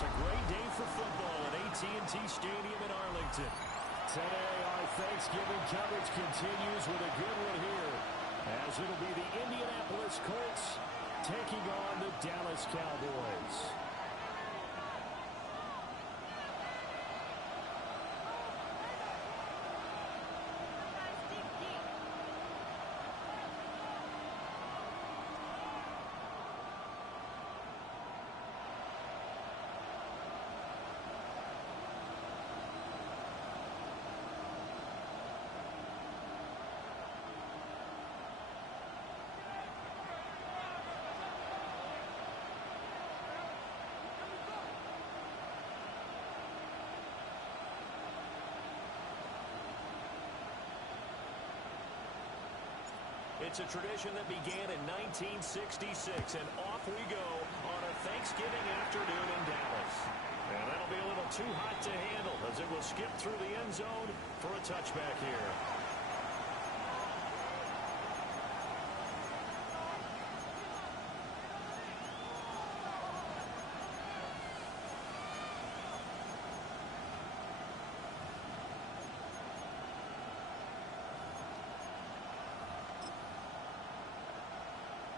It's a great day for football at AT&T Stadium in Arlington. Today, our Thanksgiving coverage continues with a good one here, as it'll be the Indianapolis Colts taking on the Dallas Cowboys. It's a tradition that began in 1966, and off we go on a Thanksgiving afternoon in Dallas. And that'll be a little too hot to handle as it will skip through the end zone for a touchback here.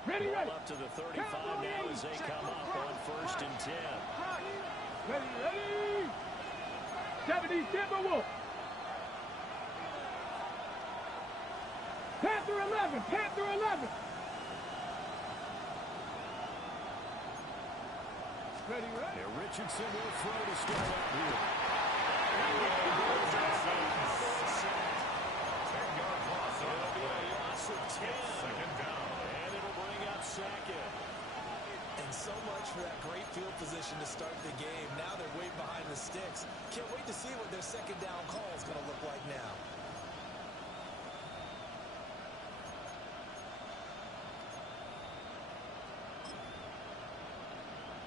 Ready. Up to the 35 now as they come up on 1st and 10. Ready. 70 Timberwolf. Panther 11. Ready. Now Richardson will throw to start out here. 10-yard loss. It'll be a loss of 10. Second down. Second. And so much for that great field position to start the game. Now they're way behind the sticks. Can't wait to see what their second down call is going to look like now.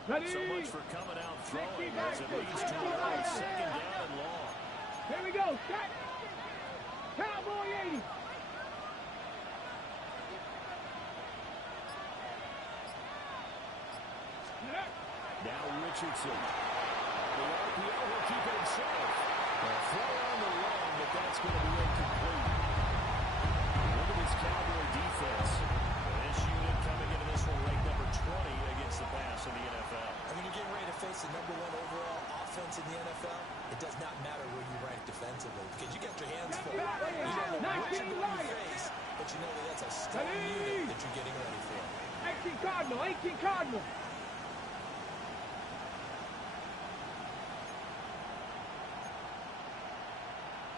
Ready. So much for coming out throwing as it leads to a second down and long. Here we go. Set. Cowboy 80. Now Richardson. The RPO will keep it himself. A throw on the run, but that's going to be incomplete. Look at this Cowboy defense. This unit coming into this one ranked number 20 against the pass in the NFL. I mean, you're getting ready to face the #1 overall offense in the NFL. It does not matter where you rank defensively because you got your hands full. You don't know which of them you face, but you know that that's a strong unit that you're getting ready for. 18 Cardinal.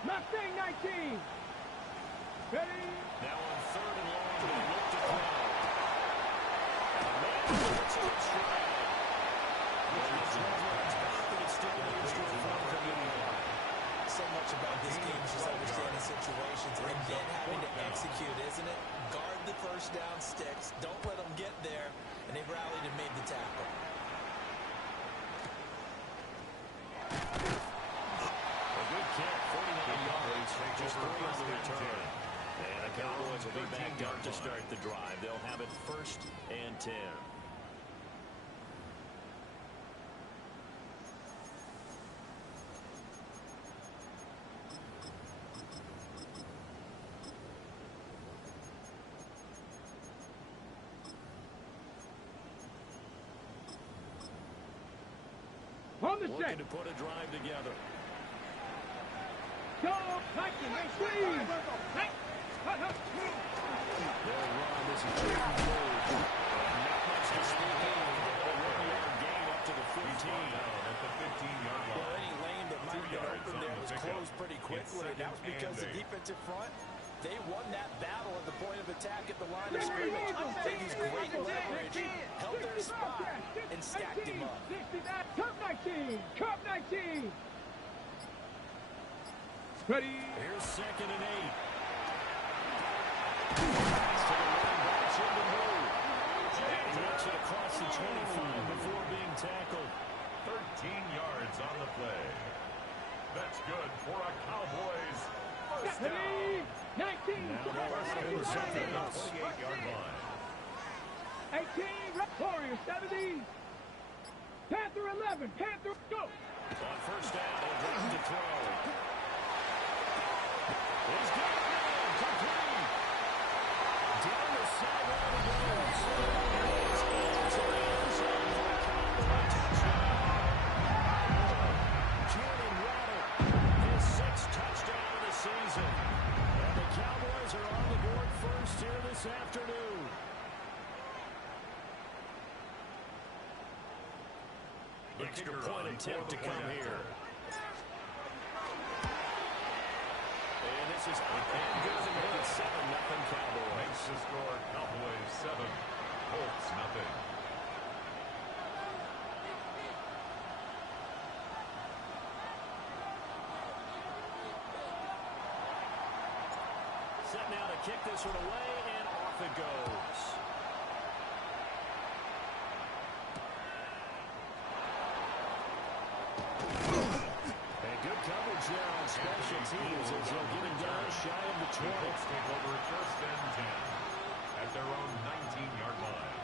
Mustang 19. Ready. Now on 3rd and long, they look to throw. Man puts it in stride. So much about this game is just understanding situations and then having to execute, isn't it? Guard the first down sticks. Don't let them get there. And they've rallied and made the tackle. Just 3 on the return. And the Cowboys will be back up to start the drive. They'll have it 1st and 10. On the Looking set. to put a drive together. Go, Vikings, they squeeze. They'll run this is chicken goal. Not much to speak of. A 1-yard gain up to the 15. At the 15-yard line. Well, any lane that might get open there was closed pretty quickly. That was because the defensive front, they won that battle at the point of attack at the line of scrimmage. They used great leverage, held their spot, and stacked him up. Cup 19. Ready. Here's 2nd and 8. Pass to the running back, in the move. Takes it across the 25 before being tackled. 13 yards on the play. That's good for a Cowboys first down. 19. Now they're something else. 28-yard line. 18. Warriors 70. Panther 11. Panther, go. On first down, looking to throw. He's got it now. Complete. Down the sideline it goes. And it's into the end zone for a Cowboy touchdown. Jalen Waddle, his 6th touchdown of the season. And the Cowboys are on the board first here this afternoon. Extra point attempt to come here. And this is up and good to make it 7-0 Cowboys. Makes the score Cowboys 7, Colts nothing. Set now to kick this one away, and off it goes. And good coverage there on special teams as they'll get him down shy of the 20. Colts take over at first and 10 at their own 19-yard line.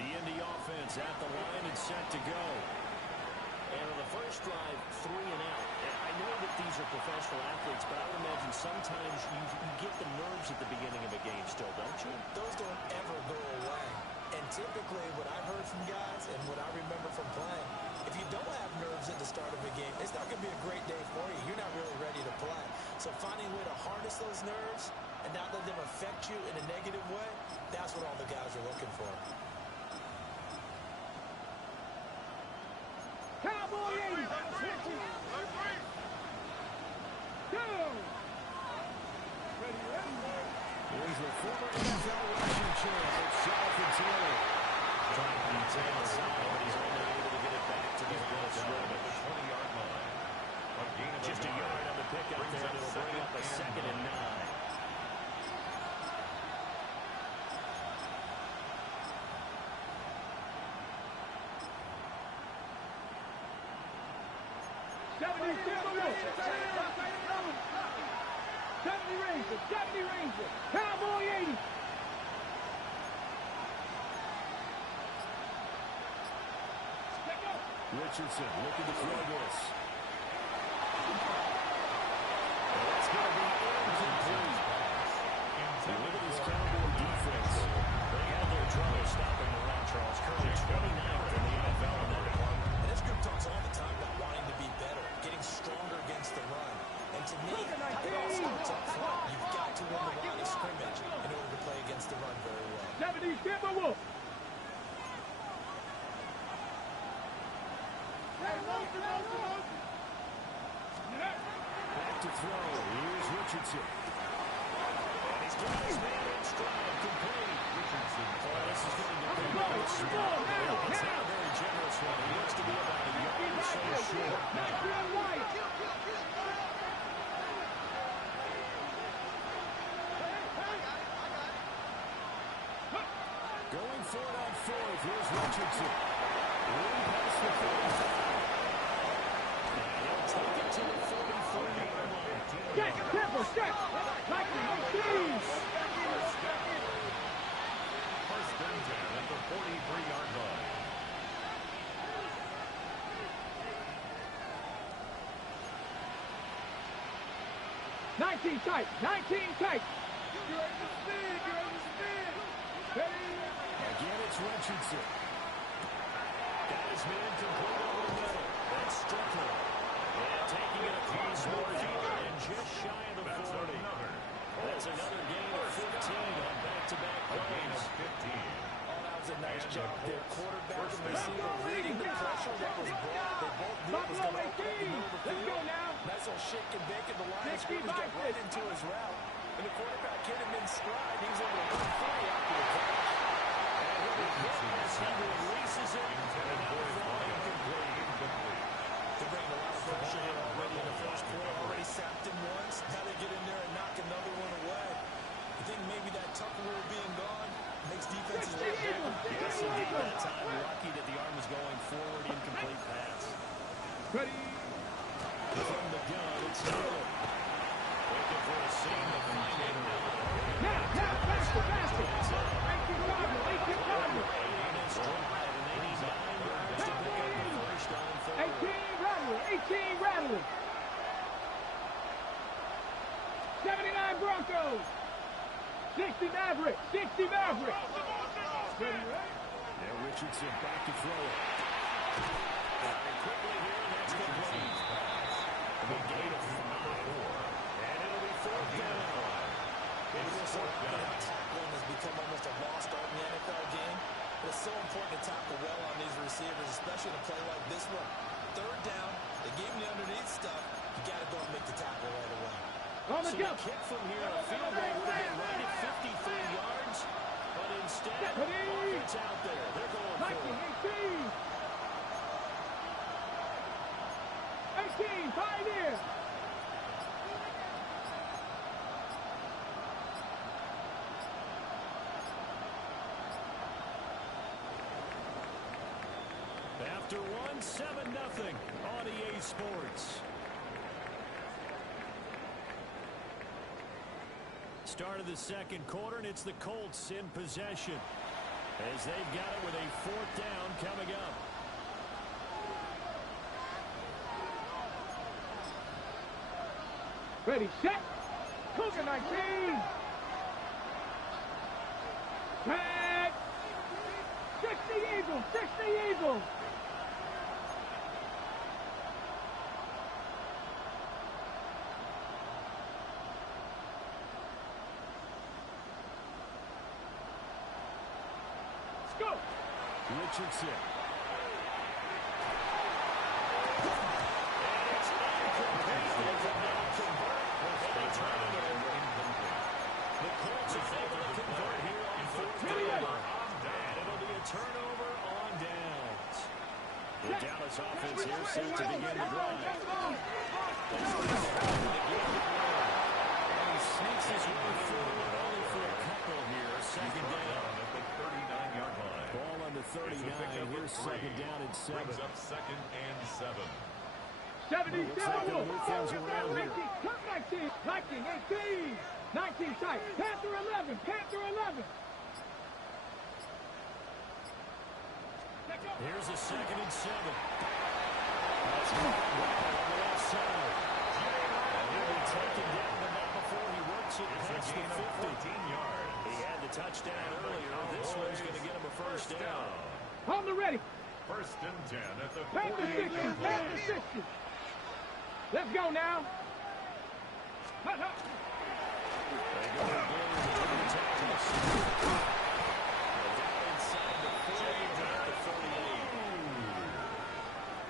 The Indy offense at the line and set to go. And on the first drive, 3 and out. And I know that these are professional athletes, but I would imagine sometimes you get the nerves at the beginning of a game still, don't you? Those don't ever go away. And typically what I've heard from guys and what I remember from playing, if you don't have nerves at the start of a game, it's not going to be a great day for you. You're not really ready to play. So finding a way to harness those nerves and not let them affect you in a negative way, that's what all the guys are looking for. Cowboy 80. Go. Here's the former NFL rushing champ, it's Jonathan Taylor. Trying to maintain the side, but he's only able to get it back to the line of scrimmage. The 20-yard line. A gain of Just a yard on the pickup there, and it'll bring up a 2nd and 9. Cowboy 80. Richardson looking to throw this. And that's going to be incomplete. Look at this Cowboy defense. They had their trouble stopping the run, Charles. Currently 29th in the NFL in that department. And this group talks all the time about wanting to be better, getting stronger against the run. And to me, it all starts up front. You've got to win the line of scrimmage in order to play against the run very well. 70 Timberwolf. Back to throw. Here's Richardson. And he's got his man in stride. Complete. Richardson. Oh, this is going to depend on his spot. It's not a very generous one. He looks to be about a yard or so short. Going for it on 4th. Here's Richardson. Leading past the 45. And he'll take it to the 44-yard line. Check, Temple, check. Like the Yankees. First and 10 at the 43-yard line. Tight. 19 tight. Again, it's Richardson. Got his man complete over the middle. That's Strickland. And taking it across midfield and just shy of the 40. That's another gain of 15 on back-to-back plays. 15. Oh, that was a nice job there. Quarterback and receiver reading the pressure that was brought. They both knew it was going to open up the middle of the Let's go field. now. Nice little shake and bake in the line of scrimmage, got right into his route. And the quarterback hit him in stride. He was able to run free after the catch. And he'll be hit as he releases it. Intended for his line. Incomplete. They're bringing a lot of pressure here already in the first quarter. Already sacked him once. Now they get in there and knock another one away. I think maybe that Tucker being gone makes defenses a lot better. Yes, indeed. That time, lucky that the arm was going forward. Incomplete pass. Ready. Richardson back to throw it. And quickly here, and that's complete. The gain of number 4. And it'll be fourth down. Tackling has become almost a lost art in the NFL game. But it's so important to tackle well on these receivers, especially in a play like this one. Third down, they gave him the underneath stuff. You got to go and make the tackle right away. So the kick from here, a field goal would have been right at 53 yards. But instead, it's out there. They're going for it. 18, Pioneer. After 1, 7-0 on EA Sports. Start of the second quarter, and it's the Colts in possession as they've got it with a fourth down coming up. Ready, set. Cougar 19. Tag. 60 Eagles, 60 Eagles. Let's go. Richardson. The Colts are able to convert here on fourth down. And it'll be a turnover on downs. The Dallas offense here set to begin the drive. And he sneaks his way forward only for a couple here. Second down. At the 39-yard line. Ball under 39. Here's second down and 7. Brings up second and 7. 77 Looks like they'll move things around here. 19, 18, 19 tight. Panther 11, Panther 11. Here's a second and 7. That's right on the left side. And he'll be taken down, but not before he works it past the 50. 14 yards. He had the touchdown earlier. This one's going to get him a first down. On the ready. First and 10 at the Panther 60, 48-yard Panther line. 60. Let's go now. Hut, hut. They go to Blaine between the tackles. Down inside the 40, at the 48.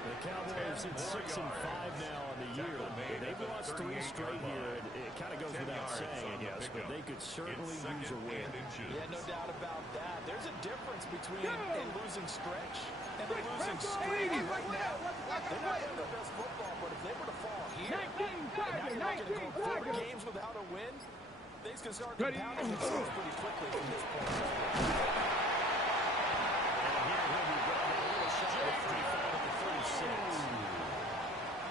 The Cowboys at 6-5 now on the year. They've lost 3 straight here. It kind of goes without saying, I guess, but they could certainly use a win. Yeah, no doubt about that. There's a difference between a losing stretch and a losing streak. Right now, they're not playing their best football, but if they were to fall here, 19 now you're looking to go 4 Tiger. games without a win, things can start compounding themselves pretty quickly from this point on. And here he'll be brought down a little shot of 35 at the 36.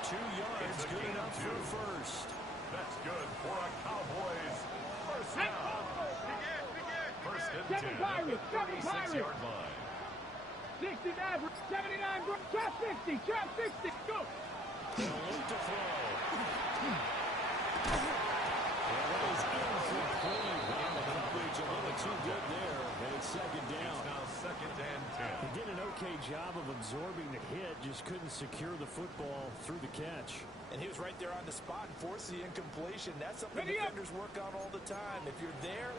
2 yards, good enough for a first. That's good for a Cowboys first down. First and 10 at the 36-yard line. 69, 79, trap 60, trap 60, go. They'll look to throw. And that is incomplete. And the coverage a little too good there. And it's second down. It's now second and 10. He did an okay job of absorbing the hit, just couldn't secure the football through the catch. And he was right there on the spot and forced the incompletion. That's something defenders work on all the time. If you're there,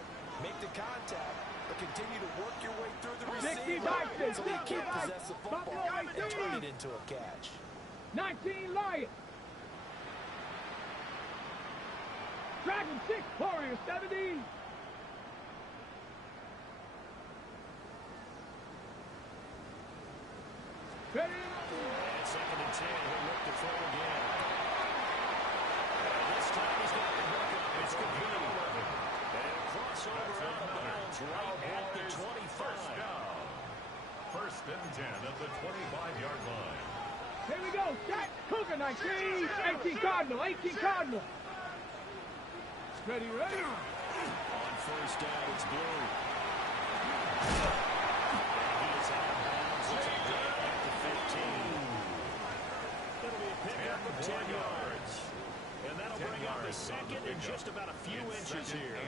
make the contact, but continue to work your way through the receiver until he can't possess the football and turn it into a catch. 19 Lions. Dragon 6, Warrior 70. Ready? And second and 10, he'll look to throw again. And this time he's got the hook up. It's complete. And a crossover out of bounds right at the 25. First down. First and 10 at the 25-yard line. Here we go. Jack Cougar 19. 18 Cardinal. 18 Cardinal. Ready, ready. On first down, it's Blue. And he is out of bounds. It's a gain at the 15. That'll be a pickup of 10 yards. And that'll bring up the second in just about a few inches here.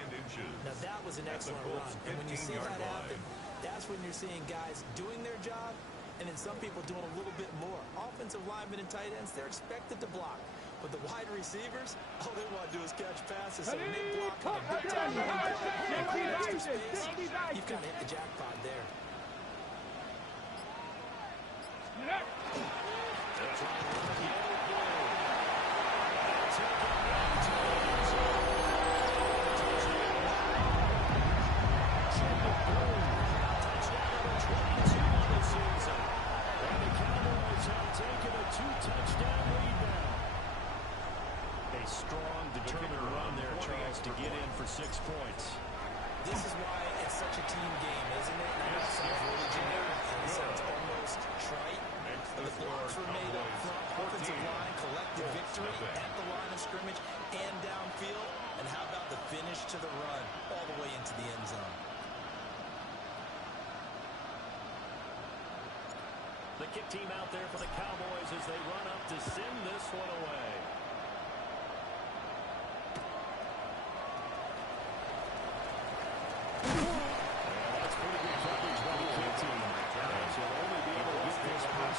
Now that was an excellent run. And when you see that happen, That's when you're seeing guys doing their job, and then some people doing a little bit more. Offensive linemen and tight ends, they're expected to block. But the wide receivers, all they want to do is catch passes. So when they block on a big time extra space, you've got to hit the jackpot there. Determined run there, Charles, to get in for 6 points. This is why it's such a team game, isn't it? And that sounds really generic. It sounds almost trite. But the blocks were made up front, offensive line, collective victory at the line of scrimmage and downfield. And how about the finish to the run all the way into the end zone? The kick team out there for the Cowboys as they run up to send this one away.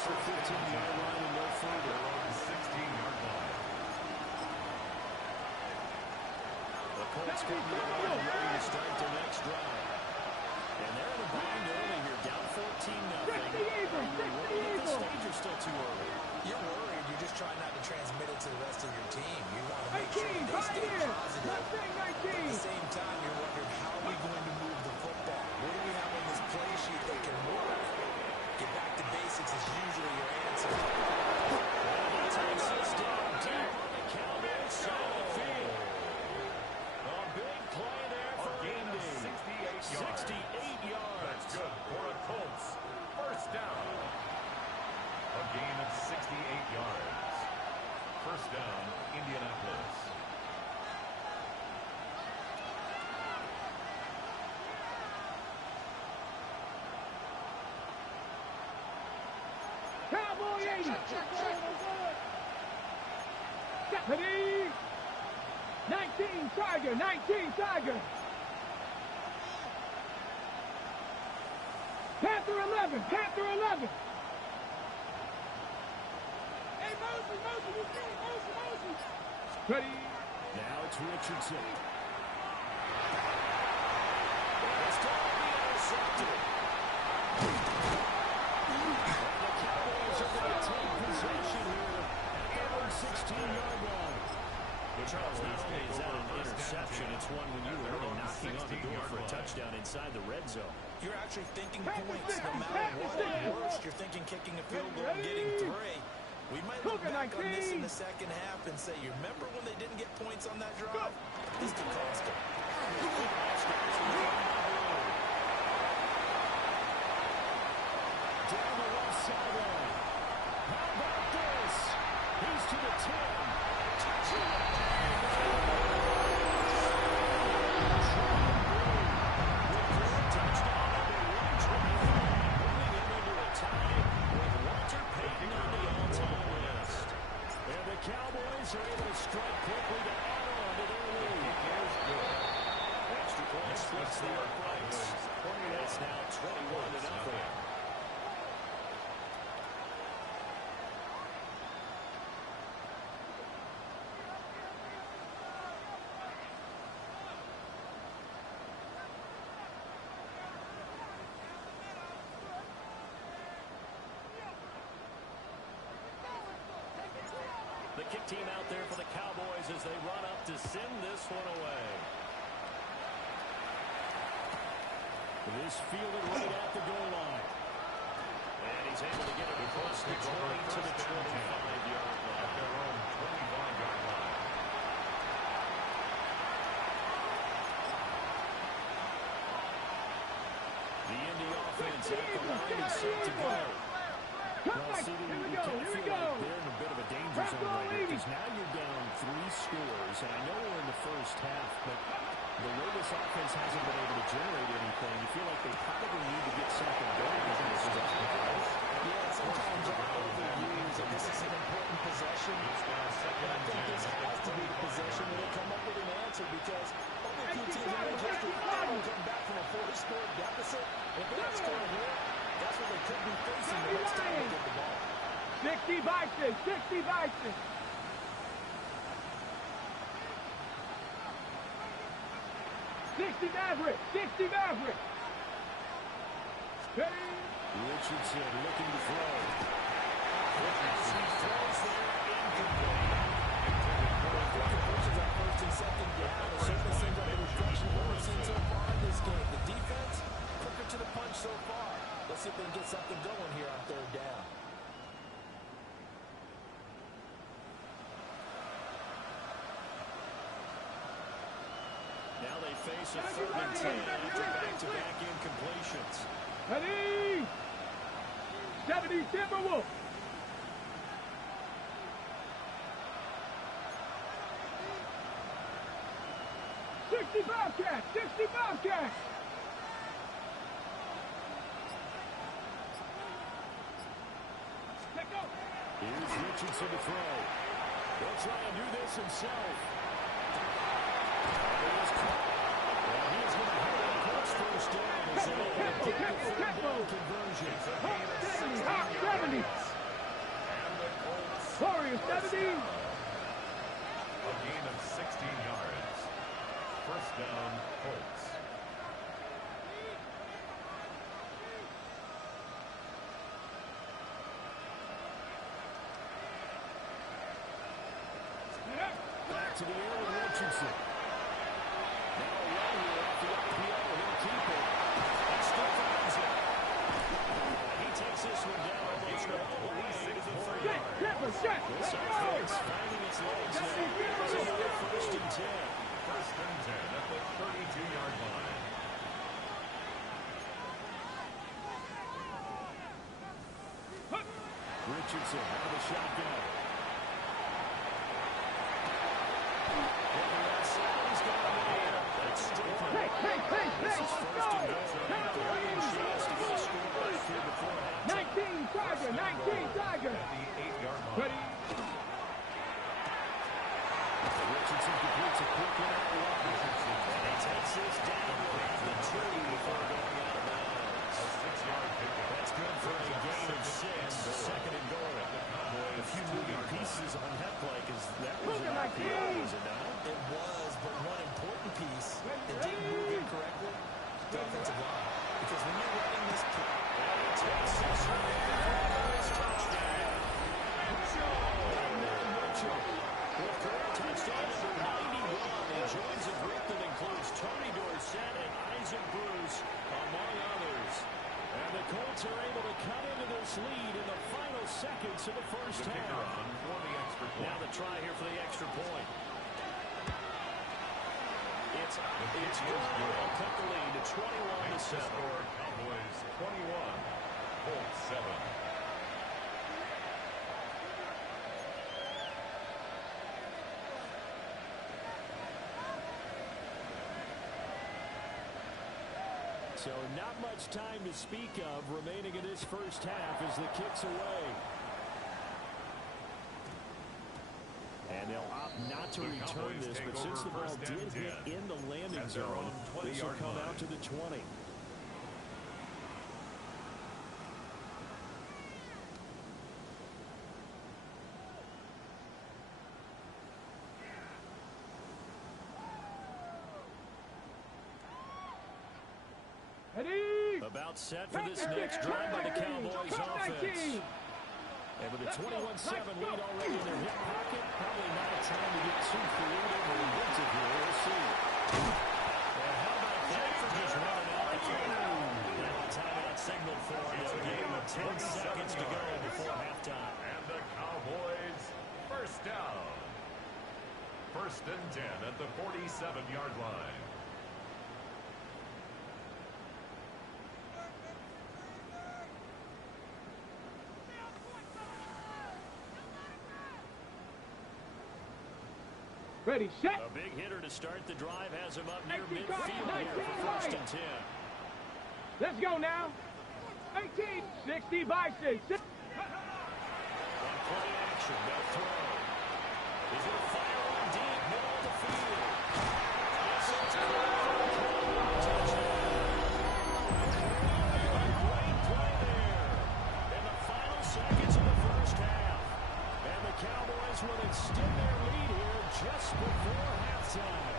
The 15-yard line and no further. On the 16-yard line. The Colts come to the line ready to start their next drive. And they're in a bind early here, down 14-0. At this stage, you're still too early. You're worried. You're just trying not to transmit it to the rest of your team. You want to make sure they stay positive. But at the same time, you're wondering, how are we going to move the football? What do we have on this play sheet that can work? Get back to basics is usually your answer. And takes us down deep on the Cowboys side of the field. A big play there for Indy. 68 yards. That's good for a Colts. First down. A gain of 68 yards. First down, Indianapolis. Cowboy 80. Ready? 19 Tiger, 19 Tiger. Panther 11, Panther 11. Hey, Moses, you see Moses. Ready? Now it's Richardson. It's going to be intercepted. The Cowboys are going to take possession here at their own 16-yard line. Charles, not only is that an interception, it's one when you were really knocking on the door for a touchdown inside the red zone. You're actually thinking points no matter what. At worst, you're thinking kicking a field goal and getting 3. We might look back on this in the second half and say, you remember when they didn't get points on that drive? This could cost them. Down the left sideline. How about this? He's to the 10. Touchdown. Cowboys are able to strike quickly to add on to their lead. Extra point splits the uprights. It's now 21-0. The kick team out there for the Cowboys as they run up to send this one away. This fielded right at the goal line. And he's able to get it across the 20 to the 25-yard line. At their own 25-yard line. The Indy offense at the line is set to go. Well, CD, you kind of feel like they're in a bit of a danger zone right here because now you're down 3 scores, and I know we're in the first half, but the way this offense hasn't been able to generate anything, you feel like they probably need to get something going in this drive. Yeah, sometimes I overuse that this is an important possession. And I think this has to be the possession where they come up with an answer because other two teams in Manchester will come back from a 4-score deficit. If they don't 60 Bison, 60 Bison. Maverick, 60 Maverick. Ready? Richardson looking to throw. He throws there, incomplete. Conversions on first and second down. It certainly seems like a reflection of what we've seen so far in this game. The defense, quicker to the punch so far. Let's see if they can get something going here on third down. Now they face a 3rd and 10 after back-to-back incompletions. Ready? 70 Timberwolves. Bobcats, 60 Bobcats. Let go. Here's Richardson to throw. He'll try and do this himself. Well, he is going to have a Colts first down as they get the third down conversion. Top 70. Warriors 70. A gain of 16 yards. First down, Colts. Back to the air with Richardson. Now a run here off the RPO. He'll keep it. And still finds it. He takes this one down almost all the way to the 30 yard. This offense finding its legs now. It's another 1st and 10. 1st and 10 at the 32-yard line. Richardson out of the shotgun. This is 1st and goal. Chance to get a score back here before halftime. 19 Tiger. At the 8-yard line. Ready? Richardson completes a quick one out wide. And he takes this down around the tree before going out of bounds. A 6-yard pickup. That's good for a gain of 6. 2nd and goal. Boy, a few moving pieces on that play because that was an RPO, was it not? It was, but one important piece that didn't move in correctly, the offensive line. Because when you're running this play, And he takes this one in for his touchdown. Mitchell with career touchdown number 91. He joins a group that includes Tony Dorsett and Isaac Bruce, among others. And the Colts are able to cut into this lead in the final seconds of the first half. For the extra point. Now the try here for the extra point. It's good. They'll cut the lead to 21-7. Cowboys 21, Colts 7. So not much time to speak of remaining in this first half as the kick's away. And they'll opt not to return this, but since the ball did hit in the landing zone, this will come out to the 20. Ready? About set for this next drive by the Cowboys offense. And with a 21-7 lead already in their hip pocket, probably not a time to get too creative or inventive here. We'll see. And how about that for just running out the clock? Now a timeout signal for the game with 10 seconds to go before halftime. And the Cowboys first down. 1st and 10 at the 47-yard line. Ready, set. A big hitter to start the drive has him up near 19 midfield here for 1st and 10. Let's go now. 18, 60 Bison. On play action, no throw. He's going to fire on deep, middle of the field. Yes, it's caught. Touchdown. A great play there in the final seconds of the first half. Cowboys will extend their lead here just before halftime.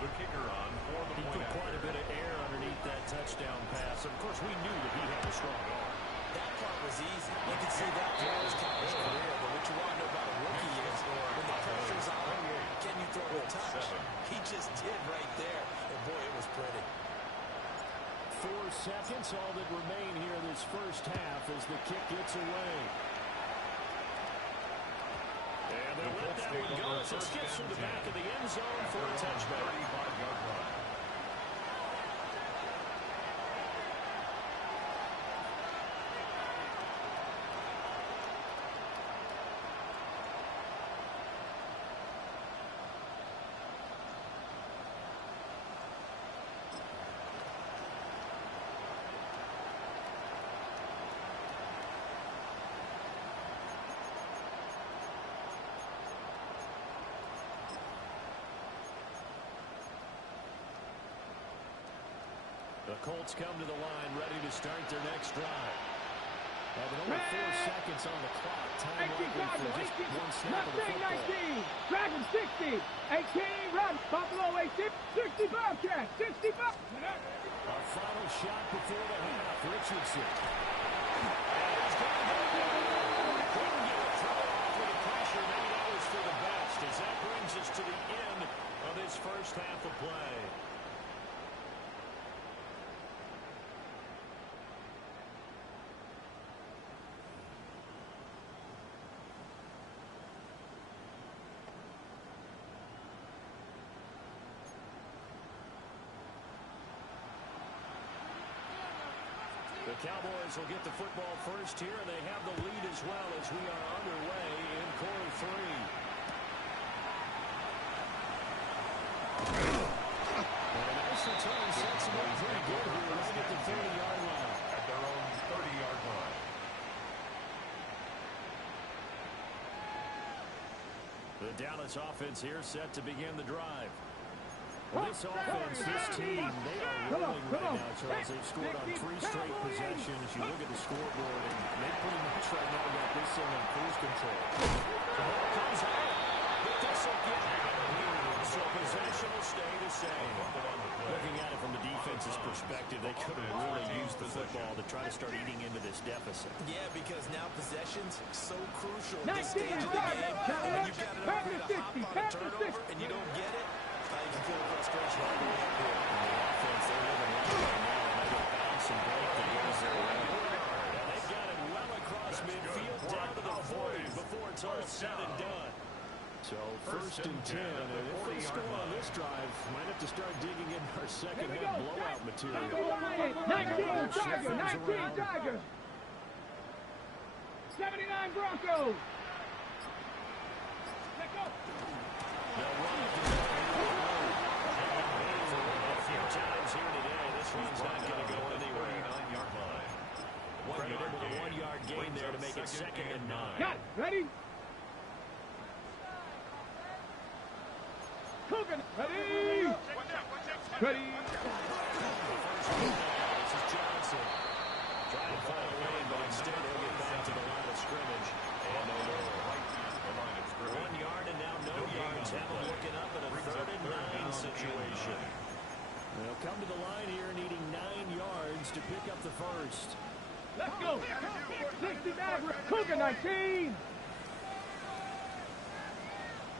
The kicker on for the point. He put quite a bit of air underneath that touchdown pass. Of course, we knew that he had a strong arm. That part was easy. You can see that throughout his college career. But what you want to know about a rookie is when the pressure's on, can you throw a touch? He just did right there. And, boy, it was pretty. 4 seconds, all that remain here this first half as the kick gets away. And they'll let that one go as it skips from the back of the end zone for a touchback. 35-yard line. The Colts come to the line, ready to start their next drive. With only 4 seconds on the clock, time likely for just one snap of the football. 19, Dragon 60, 18, run, Buffalo 80, 60 Bobcat, 60 Bobcat. A final shot before the half, Richardson. Couldn't get a throw off with the pressure, maybe that was for the best, as that brings us to the end of this first half of play. The Cowboys will get the football first here, and they have the lead as well as we are underway in quarter 3. And a nice return sets them up pretty good here right at the 30-yard line. At their own 30-yard line. The Dallas offense here set to begin the drive. Well, this offense, this team, they are rolling right now, Charles. They've scored on 3 straight possessions. You look at the scoreboard, and they pretty much right now got this thing in cruise control. The ball comes out, but this will get out. So possession will stay the same. Looking at it from the defense's perspective, they could have really used the football to try to start eating into this deficit. Yeah, because now possession's so crucial at this stage of the game. And when you've got an opportunity to hop on a turnover and you don't get it, you can feel the frustration all the way up here. And the offense, they're living right now. Another bounce and break that goes their way. And they've got it well across midfield down to the 40 before it's all said and done. So first and 10, and if they score on this drive, might have to start digging in our second half blowout material. 19 Tiger, 19 Tiger. 79 Broncos. Let's go. They'll run it to a few times here today. This one's not going to go anywhere. 39-yard line. Able with a 1-yard gain there to make it 2nd and 9. Got it. Ready? Cooking. Ready? Ready? This is Johnson. Trying to find a lane, but instead he'll get back to the line of scrimmage. And no more. 1 yard and now no yards. Have them looking up at a 3rd and 9 situation. They'll come to the line here needing 9 yards to pick up the first. Let's go. 60 Maverick. Cougar 19.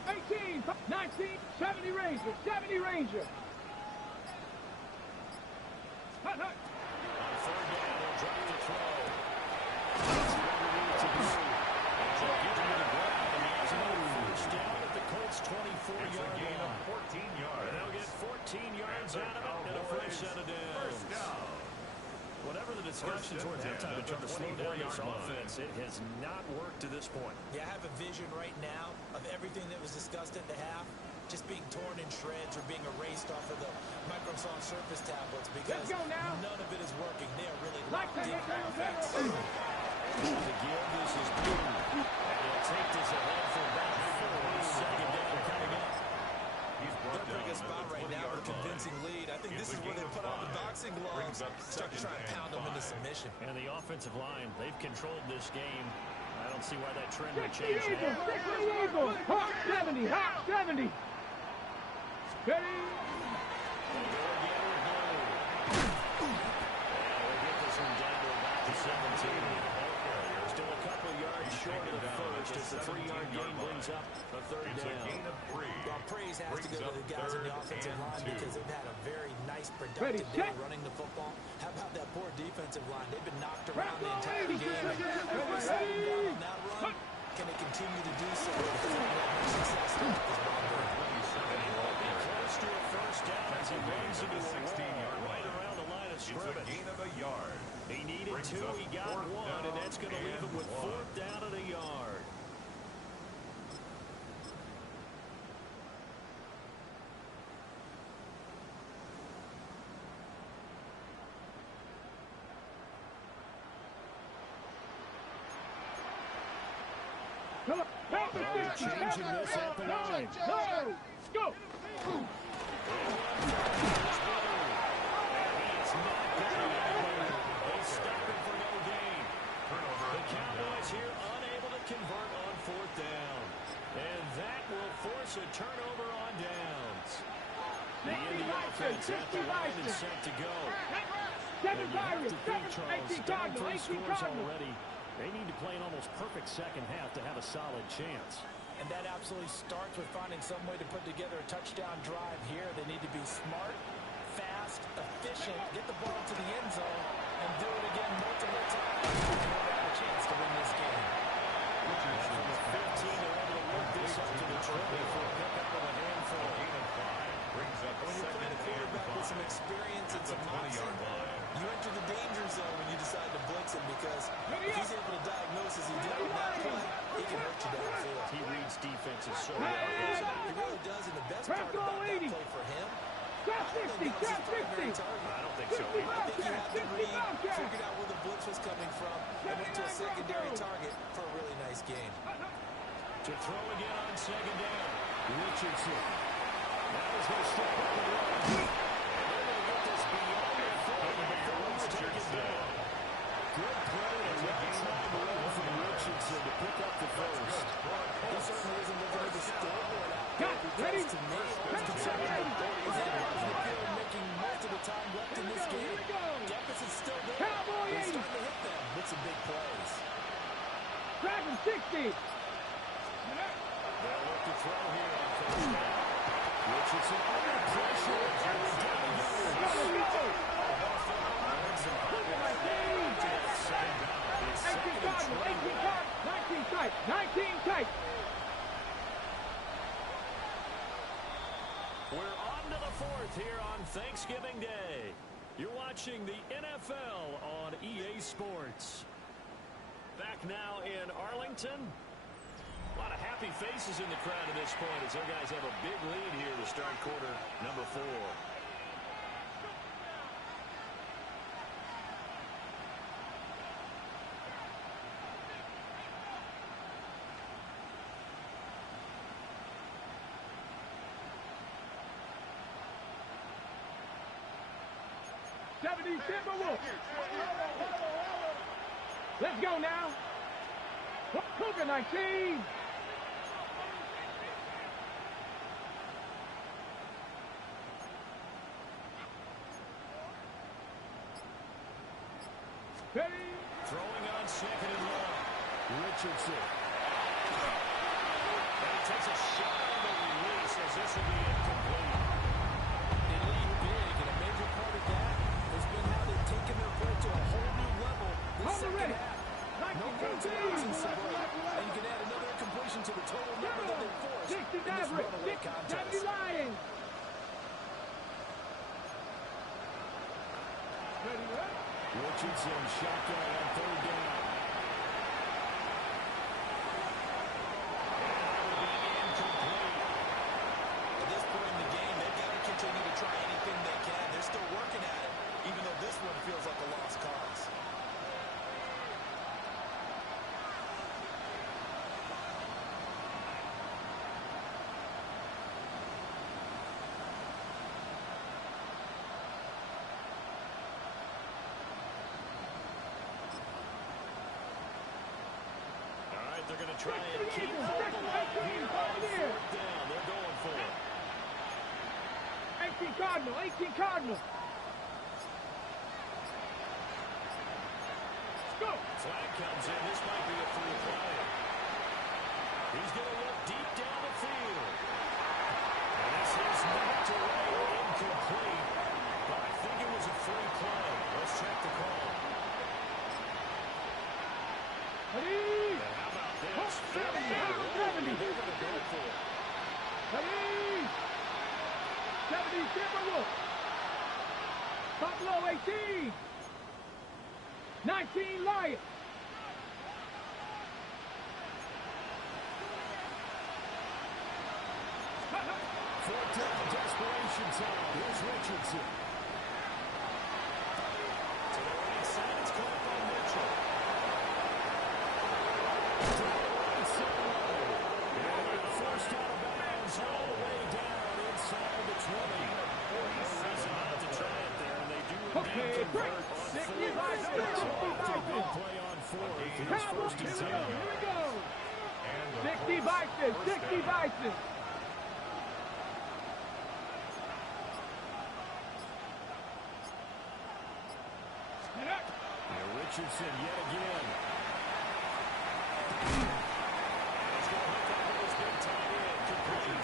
18, 19, 70 Ranger, 70 Ranger. Hut, hut. On 3rd down, he'll drop the throw. That's what we need to do. And they'll get him to the ground, and he's another first down at the Colts' 24-yard gain of line. 14 yards. And they'll get 14 yards out of it and a fresh set of downs. First down. Whatever the discussion towards halftime to try to slow down this offense, it has not worked to this point. Yeah, I have a vision right now of everything that was discussed at the half just being torn in shreds or being erased off of the Microsoft Surface tablets because none of it is working. They are really locked in offense. The give, this is Boone. And he'll take this ahead for about 4. 2nd down coming up. They're bringing a spot right now with a convincing lead. I think this is where they put on the boxing gloves, start to try and pound them into submission. And the offensive line, they've controlled this game. I don't see why that trend would 60 change Eagles, now. 60 Eagles, hot 70, hot 70. Ready? We'll get this one down to about the 17. Still a couple yards short of the first as the 3-yard gain brings up a third down. Well, praise has to go to the guys on the offensive line because they've had a very nice, Ready, productive day check. running the football. How about that poor defensive line? They've been knocked around the entire game. And when we slow them down on that run, can they continue to do so? Because they've had much success with this ball game. He will be close to a first down as he runs into a 16-yard right around the line of scrimmage. It's a gain of a yard. He needed two, he got one, and that's going to leave him with 4th down and a yard. Come on, help me, 60, changing this at the 9. Go. The Cowboys here unable to convert on 4th down. And that will force a turnover on downs. The Indy offense at the line and set to go. And you have to think, Charles, down 3 scores already. They need to play an almost perfect second half to have a solid chance. And that absolutely starts with finding some way to put together a touchdown drive here. They need to be smart, fast, efficient, get the ball to the end zone, and do it again multiple times. They'll have a chance to win this game. From the 15, they're able to work this up to the 20 for a pickup of a handful. Brings up When you're playing a quarterback with some experience and some moxie, you enter the danger zone when you decide to blitz him because if he's able to diagnose as he did on that play, he can hurt you downfield. He reads defenses so well, doesn't he? He really does, and the best part about that play for him, I don't think that was his primary target. I don't think so. I think he had the read, figured out where the blitz was coming from, and went to a secondary target for a really nice game. To throw again on 2nd down. Richardson. Now he's going to step up and run. And they're going to get this beyond the 40 before he's taken down. Good play and right-side run from Richardson to pick up the first. He certainly isn't looking at the scoreboard out Got there it. Ready? because to me, it's concerning that making most of the time left in this game. Deficit's still there. Cowboy He's 80. starting to hit them with some big plays. Dragon 60. They'll look to throw here on 1st down. Richardson under pressure. And down he goes. Go. His second and 19 tight. 19 tight. We're on to the 4th here on Thanksgiving Day. You're watching the NFL on EA Sports. Back now in Arlington. A lot of happy faces in the crowd at this point as their guys have a big lead here to start quarter number 4. Let's go now. Cougar 19. Ready? Throwing on 2nd and long. Richardson. And he takes a shot on the release as this will be incomplete. They lead big, and a major part of that has been how they've taken their play to a whole new level this second half. No contains in support, and you can add another incompletion to the total number that they've forced 60 in this Maverick. runaway 70 contest. Lions. Ready, what? Richardson shotgun on 3rd down. At this point in the game, they've got to continue to try anything they can. They're still working at it, even though this one feels like a lost cause. try and keep hope alive here on fourth down. They're going for it. 18 Cardinal, 18 Cardinal. Go. Flag comes in. This might be a free play. He's going to look deep down the field. And this is knocked away, incomplete. But I think it was a free play. Let's check the call. Ready? And how about this? 70. They're going to go for it. Ready? 70 Timberwolves. Buffalo 18. 19 Lions. Fourth down, desperation time. Here's Richardson. To the right side, it's caught by Mitchell. To the right side. And they're forced out of bounds all the way down inside the 20. Reason not to try it there, and they do Okay, indeed break. convert on 65 fourth. seconds. Big play on fourth. It is Cowboys, first here and we go, 10. here we go. And the 60 Colts Vices, first 60 down. Vices. And Richardson yet again. He's going to hook up with his big tight end. Complete.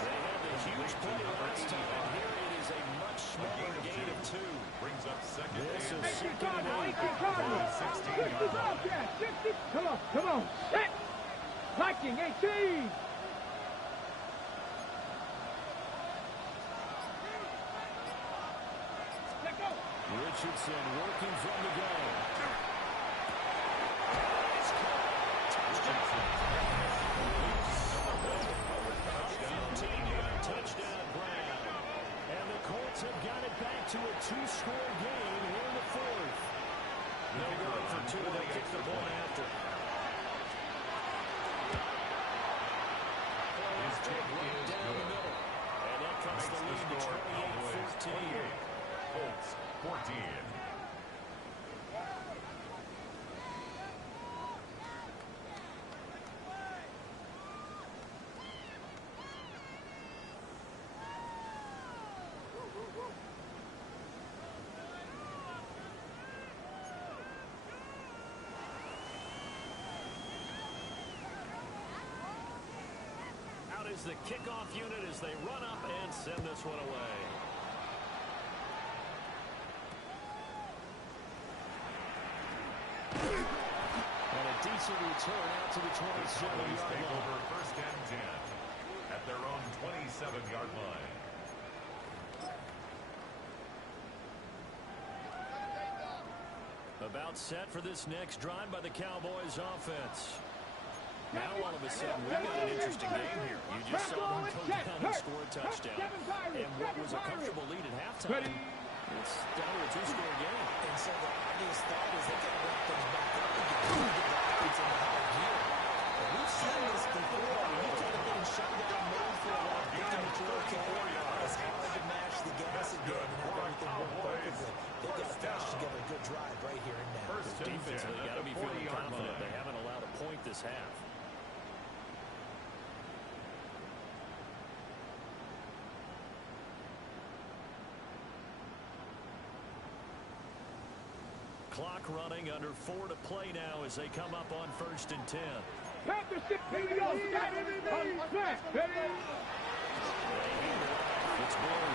They had the huge play last time. Here it is a much smaller gain of 2. Brings up second This and is 18 second and Cardinal, 8. 18 Cardinal. 60 Bobcats, 60. Come on, come on. Set. Viking 18. Let go. Richardson working from the gun. Touchdown ground. And the Colts have got it back to a 2-score game here in the fourth. They'll go for 2. They'll kick the point after. his kick is Down the good. middle. And that cuts the lead to 28-14. Colts 14. Out is the kickoff unit as they run up and send this one away. And a decent return out to the Cowboys 27-yard take line. over first and 10 at their own 27-yard line. About set for this next drive by the Cowboys offense. Now all of a sudden we've got an interesting game here. You just saw them go down and score a touchdown. And what was a comfortable lead at halftime, it's down to a 2-score game. And so the obvious thought is they got to wrap things back up again. Get the offense in the high gear. But we've seen this before. When you kind of been in shutdown mode for a while, thinking that you're okay, it's hard to match the gas again and have everything work perfectly. They've got to patch together a good drive right here and now. First and 10 Defensively, at got to the be feeling 40-yard confident. line. They haven't allowed a point this half. Clock running, under 4 to play now as they come up on first and 10. Panthers 6, here we go. Smack, ready? It's Blue.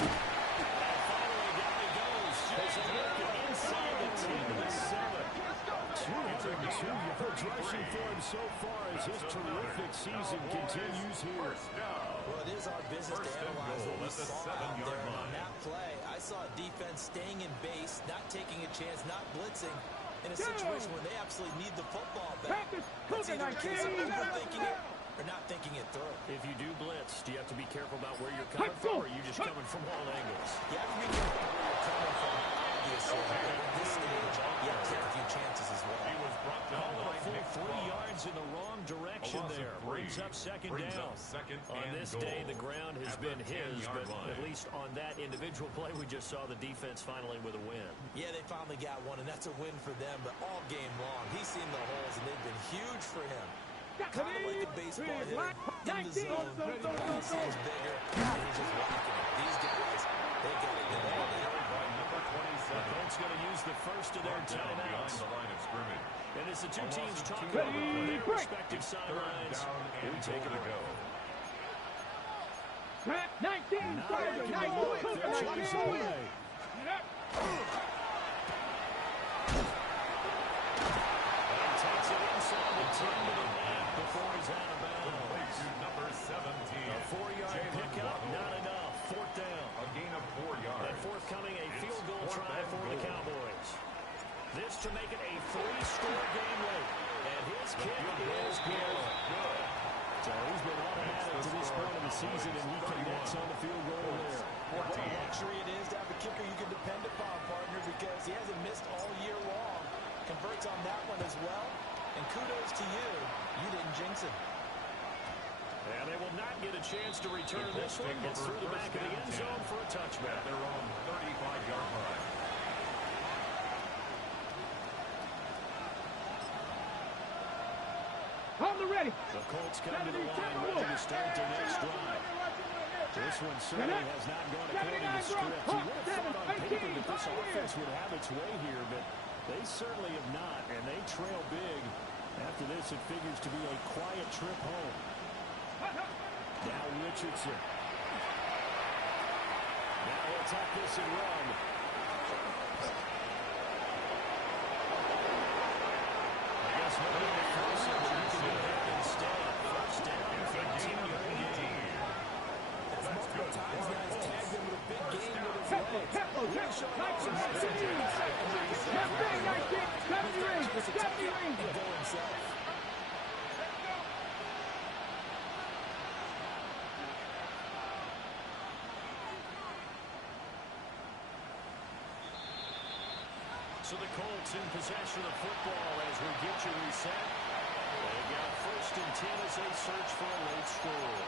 And finally down he goes. As they work it inside the 10 to the 7. 202 yards rushing for him so far as his terrific season continues here. Well, it is our business First to and analyze goal what we at the saw out 7-yard there. And on line. that play, I saw a defense staying in base, not taking a chance, not blitzing, in a situation where they absolutely need the football back. Panthers, That's either a case of Cougar 19. overthinking it or not thinking it through. If you do blitz, do you have to be careful about where you're coming from, or are you just coming from all angles? You have to be careful where you're coming from, obviously. But at this stage, you have to take a few chances as well. He was brought down Call it by a full Nick 3 Ross. yards in the wrong direction A loss of there. 3. Brings brings up second down. On this day, the ground has been his, but at least on that individual play, we just saw the defense finally with a win. Yeah, they finally got one, and that's a win for them, but all game long, he's seen the holes, and they've been huge for him. Kind of like a baseball hitter in the zone. He seems bigger, and he's just rocking it. These guys, they got it in there. The Colts going to use the first of their timeouts. And as the two teams talk over their respective sidelines, we take it to go. 19, Tiger, 19. Takes it inside the 10 before he's out of bounds. Number 17. A 4-yard pickup, not enough. Fourth down. A gain of 4 yards. And forthcoming a field goal try for the Cowboys. This to make it a 3-score game late. And his kick is good. So he's been automatic to this point of the season, and he connects on the field goal there. What a luxury it is to have a kicker you can depend upon, partner, because he hasn't missed all year long. Converts on that one as well. And kudos to you. You didn't jinx it. And they will not get a chance to return this one. Gets through the back of the end zone for a touchback. Their own 35-yard line. On the ready. The Colts come to the line ready to start their next drive. This one certainly has not gone according to script. You would have thought on paper that this offense would have its way here, but they certainly have not, and they trail big. After this, it figures to be a quiet trip home. Now Richardson. Now he'll attack this and run. I guess nobody will force him, but he can go ahead instead. First down, 15-yard gain. That's multiple times now. He's tagged him with a big gain with his legs. Really showing off some and go himself. So the Colts in possession of the football as we get you reset. They got first and 10 as they search for a late score.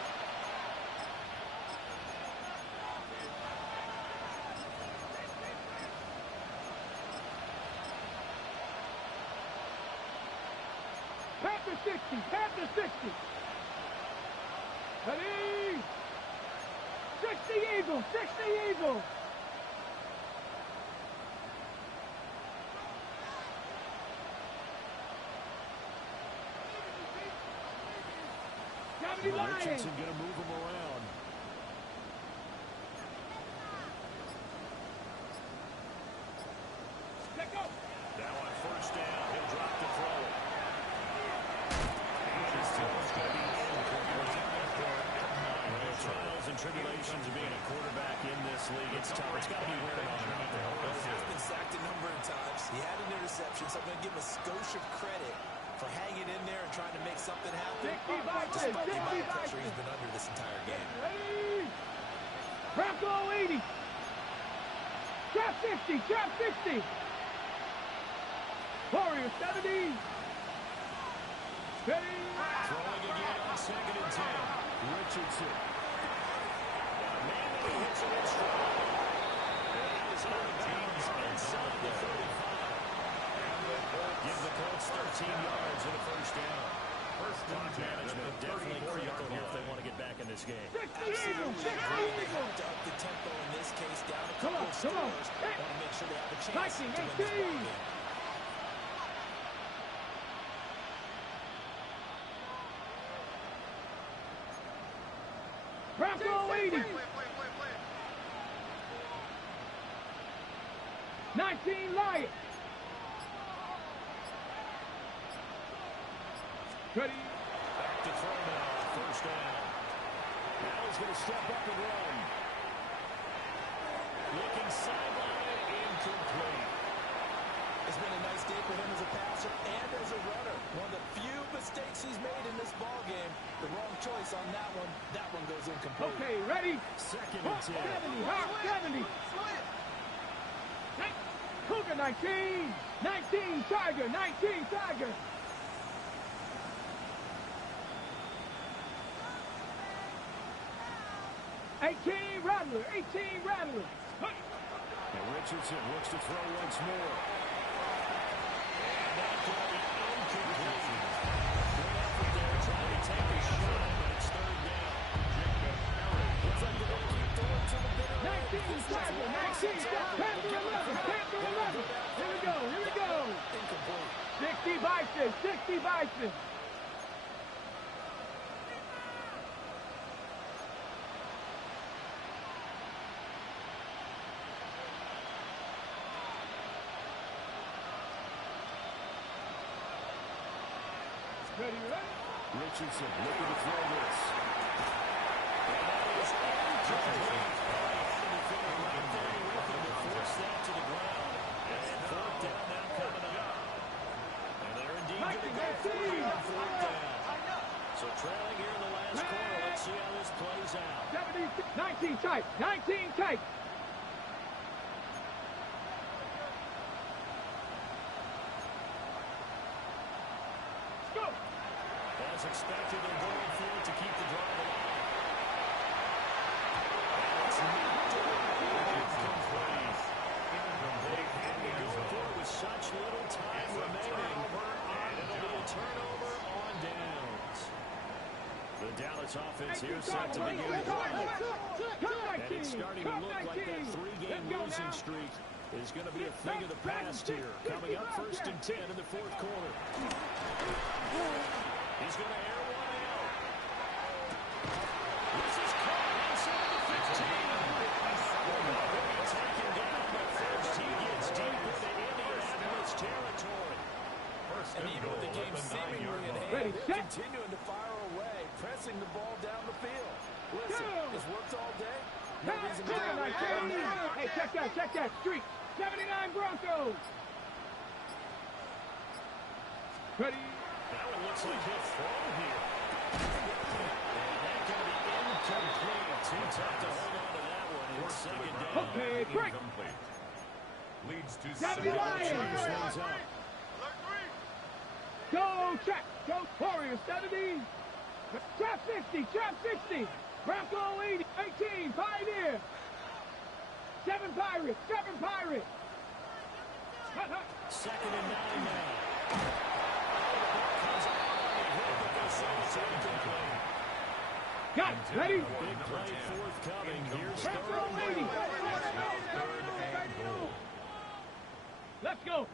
Panther 60, Panther 60. Ready? 60 Eagles, 60 Eagles. Richardson going to move him around. Now on first down, he'll drop the throw. Trials and tribulations of being a quarterback in this league. It's tough. It's got to be wearing on and out there. He's been sacked a number of times. He had an interception, so I'm going to give him a skosh of credit for hanging in there and trying to make something happen. Despite the amount of pressure he's been under this entire game. Ready? Bronco 80. Trap 60, trap 60. Warrior 70. Ready? Throwing again on second and 10. Richardson. Man, he hits it in stride. He is out of bounds inside the 35. Give the Colts 13 yards and a first down. First down management definitely critical here if they want to get back in this game. Absolutely agree. They have to up the tempo in this case, down a couple of scores. Want to make sure they have a chance to win this ball game. Bronco 80. 19 Lions. Ready? Back to throw now. First down. Now he's going to step up and run. Looking sideline, incomplete. It's been a nice day for him as a passer and as a runner. One of the few mistakes he's made in this ball game. The wrong choice on that one. That one goes incomplete. Okay, ready? Second and 10. 70, Hawk 70. Cougar 19. 19 Tiger, 19 Tiger. 18 Rattler, 18 Rattler. And Richardson looks to throw once more. And that will be incomplete. Good effort there, trying to take a shot, but it's third down. Looks like they're going to keep throwing to the bitter end. 19 tackle, 19, 10 to 11, 10 to 11. Here we go, here we go. Incomplete. 60 Bison, 60 Bison. Ready, ready? Richardson looking to throw this. And that is incomplete. The defender right there with him to force that to the ground. And fourth down now coming up. And they're indeed going to go for it on fourth down. So trailing here in the last quarter. Let's see how this plays out. 19 tight, 19 tight. Go. As expected, they're going for it to keep the drive alive. And it's knocked away. Incomplete. And going for it with such little time remaining. And it'll be a turnover on downs. The Dallas offense here set to begin the drive. And it's starting to look like that three-game losing streak is going to be a thing of the past here. Coming up 1st and 10 in the fourth quarter. He's going to air one out. This is caught inside the 15. He'll be taken down, but first he gets deep into Indianapolis territory. And even with the game seemingly in hand, they're continuing to fire away, pressing the ball down the field. Listen, it's worked all day. No reason to Hey, check that streak. 79 Broncos. Ready? That one looks like he'll throw here. And that's going to be incomplete. Too tough to hold on to that one. It's second down. Okay, break. Leads to 70 Lions. Go, check. Go, Warriors, 70. Trap 60, trap 60. Bronco 80, 18, Pioneer. 7 Pirates, 7 Pirates. Second and 9 now. Got it, ready? Big play forthcoming. Here's third Bronco and 80. goal. Let's go.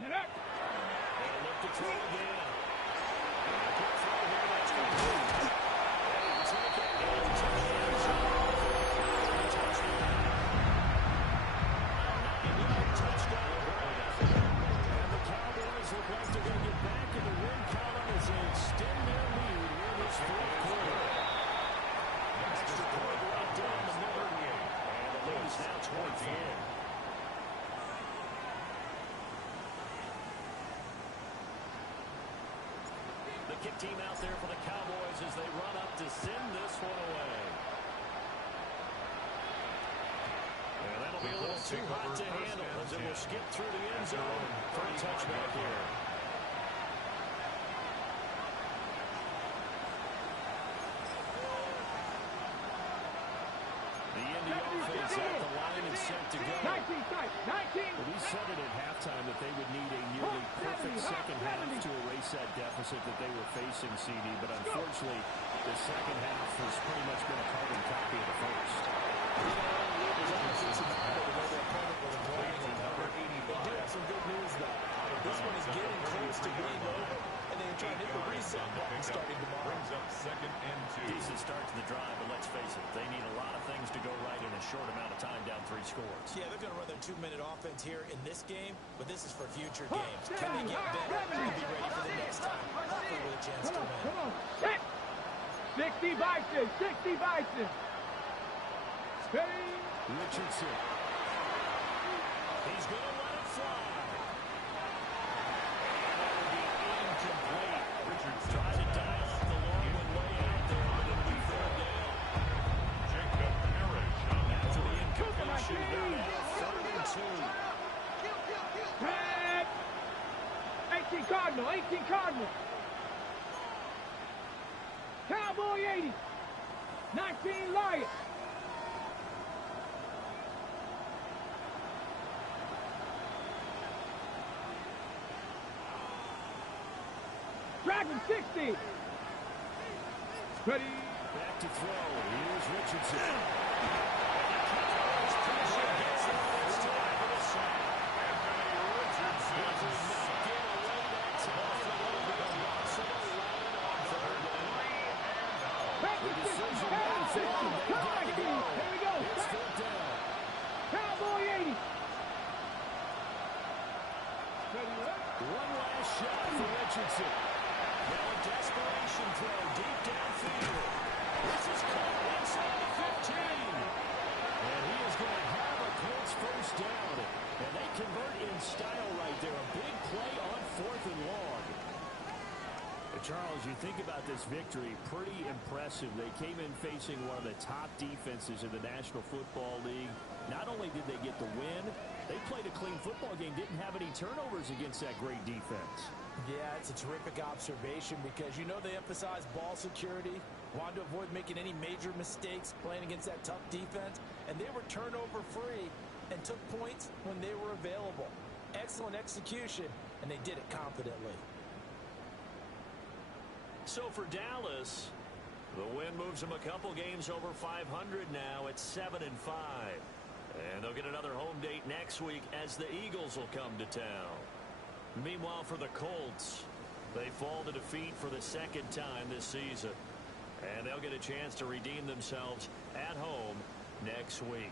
Get up. And look to throw again. And a quick throw here. That's complete. And he'll take it into the end zone. Touchdown. Touchdown. And the Cowboys look like they're going to get back in the win column as they extend their lead in this fourth quarter. Extra point right down the middle. And the lead is now 24. The kick team out there for the Cowboys as they run up to send this one away. And that'll be a little too hot to handle as it will skip through the end zone for a touchback here. The Indy offense at the line and set to go. 19 tight, 19. Well, we said it at halftime that they would need a nearly perfect second half to erase that deficit that they were facing, CD. But unfortunately, the second half has pretty much been a carbon copy of the first. They do have some good news, though. This one is getting close to being over, and they try to hit the reset button starting tomorrow. Brings up 2nd and 2. Decent start to the drive, but let's face it, they need a lot of things to go right in a short amount of time down 3 scores. Yeah, they're going to run their 2-minute offense here in this game, but this is for future games. Can they get better and be ready for the next time? Hopefully with a chance to win. Come on, set. 60 Bison, 60 Bison. Ready? Richardson. He's going to let it fly. And that will be incomplete. Richardson tried to dial up the long one way out there, but it'll be third down. Jacob Parrish on the After the incompletion, they're now 3rd and 2. Red. 18 Cardinal, 18 Cardinal. Cowboy 80. 19 Lions. Dragon 60. Ready. Back to throw. Here's Richardson. Cowboy 80. One last shot for Richardson. Now a desperation throw deep downfield. This is caught inside the 15. And he is going to have a Colts first down. And they convert in style right there. A big play on 4th and long. Charles, you think about this victory, pretty impressive. They came in facing one of the top defenses in the National Football League. Not only did they get the win, they played a clean football game, didn't have any turnovers against that great defense. Yeah, it's a terrific observation because you know they emphasize ball security, wanted to avoid making any major mistakes playing against that tough defense, and they were turnover free and took points when they were available. Excellent execution, and they did it confidently. So for Dallas, the win moves them a couple games over 500 now at 7-5. And they'll get another home date next week as the Eagles will come to town. Meanwhile, for the Colts, they fall to defeat for the second time this season. And they'll get a chance to redeem themselves at home next week.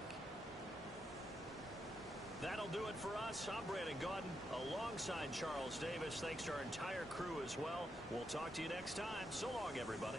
That'll do it for us. I'm Brandon Gaudin alongside Charles Davis. Thanks to our entire crew as well. We'll talk to you next time. So long, everybody.